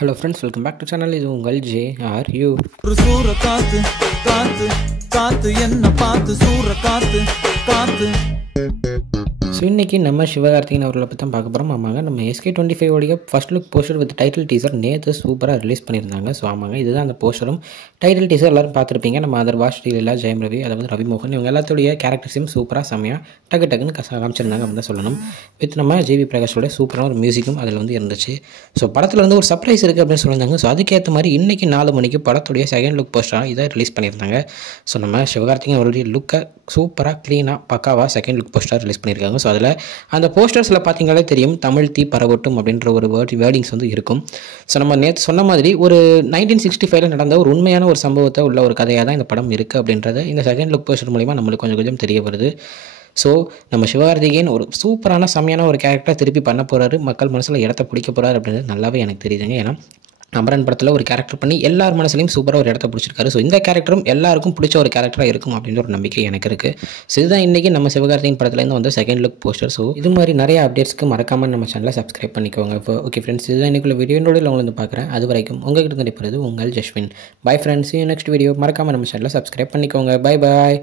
Hello friends, welcome back to channel. இது உங்கள் JRU. ஒரு சூற காத்து காத்து காத்து என்ன பார்த்து சூற காத்து காத்து. ஸோ இன்றைக்கி நம்ம சிவகார்த்திகேயன் அவர்களை பற்றி தான் பார்க்க போகிறோம். ஆமாங்க, நம்ம SK25 உடைய first look poster with title teaser நேற்று சூப்பராக ரிலீஸ் பண்ணியிருந்தாங்க. ஸோ ஆமாங்க, இதுதான் அந்த போஸ்டரும் டைட்டில் டீசர் எல்லோரும் பார்த்துருப்பீங்க. நம்ம அதர்வாஷ் ஸ்ரீலீலா, ஜெயம் ரவி, அதாவது ரவிமோகன், இவங்க எல்லாத்துடைய கேரக்டர்ஸையும் சூப்பராக செம்மையாக டக்குன்னு காமிச்சிருந்தாங்க அப்படின்னு தான் சொல்லணும். வித் நம்ம JV பிரகாஷோட சூப்பரான ஒரு மியூசிக்கும் அதில் வந்து இருந்துச்சு. ஸோ படத்தில் வந்து ஒரு சர்ப்ரைஸ் இருக்குது அப்படின்னு சொல்லியிருந்தாங்க. ஸோ அதுக்கேற்ற மாதிரி இன்றைக்கி 4 மணிக்கு படத்துடைய செகண்ட் லுக் போஸ்டராக இதை ரிலீஸ் பண்ணியிருந்தாங்க. ஸோ நம்ம சிவகார்த்திகேயன் அவருடைய லுக்கை சூப்பராக க்ளீனாக பக்காவாக செகண்ட் லுக் போஸ்டர் ரிலீஸ் பண்ணியிருக்காங்க. ஸோ அதில் அந்த போஸ்டர்ஸில் பார்த்தீங்களே தெரியும், தமிழ் தீ பரவட்டும் அப்படின்ற ஒரு வேர்டிங்ஸ் வந்து இருக்கும். ஸோ நம்ம நேற்று சொன்ன மாதிரி ஒரு 1965 நடந்த ஒரு உண்மையான ஒரு சம்பவத்தை உள்ள ஒரு கதையாக தான் இந்த படம் இருக்குது அப்படின்றத இந்த செகண்ட் லுக் போஸ்டர் மூலிமா நம்மளுக்கு கொஞ்சம் தெரிய வருது. ஸோ நம்ம சிவகார்த்திகேயன் ஒரு சூப்பரான செம்மையான ஒரு கேரக்டர் திருப்பி பண்ண போகிறாரு, மக்கள் மனசில் இடத்த பிடிக்க போகிறாரு அப்படின்றது நல்லாவே எனக்கு தெரியுதுங்க. ஏன்னா அமரன் படத்தில் ஒரு கேரக்டர் பண்ணி எல்லார் மனசுலையும் சூப்பராக ஒரு இடத்த பிடிச்சிருக்காரு. ஸோ இந்த கேரக்டரும் எல்லாருக்கும் பிடிச்ச ஒரு கேரக்டராக இருக்கும் அப்படின்ற ஒரு நம்பிக்கை எனக்கு இருக்குது. ஸோ இதுதான் இன்றைக்கி நம்ம சிவகார்த்திகேயன் படத்துலேருந்து வந்து செகண்ட் லுக் போஸ்டர். ஸோ இது மாதிரி நிறைய அப்டேட்ஸ்க்கு மறக்காமல் நம்ம சேனலை சப்ஸ்கிரைப் பண்ணிக்கோங்க. இப்போ ஓகே ஃப்ரெண்ட்ஸ், இதுதான் இன்றைக்குள்ள வீடியோட உங்களை வந்து பார்க்குறேன். அது வரைக்கும் உங்கள்கிட்ட நினைப்பது உங்கள் Jaswin. Bye friends, next video. மறக்காமல் நம்ம சேனலை சப்ஸ்கிரைப் பண்ணிக்கோங்க. Bye bye.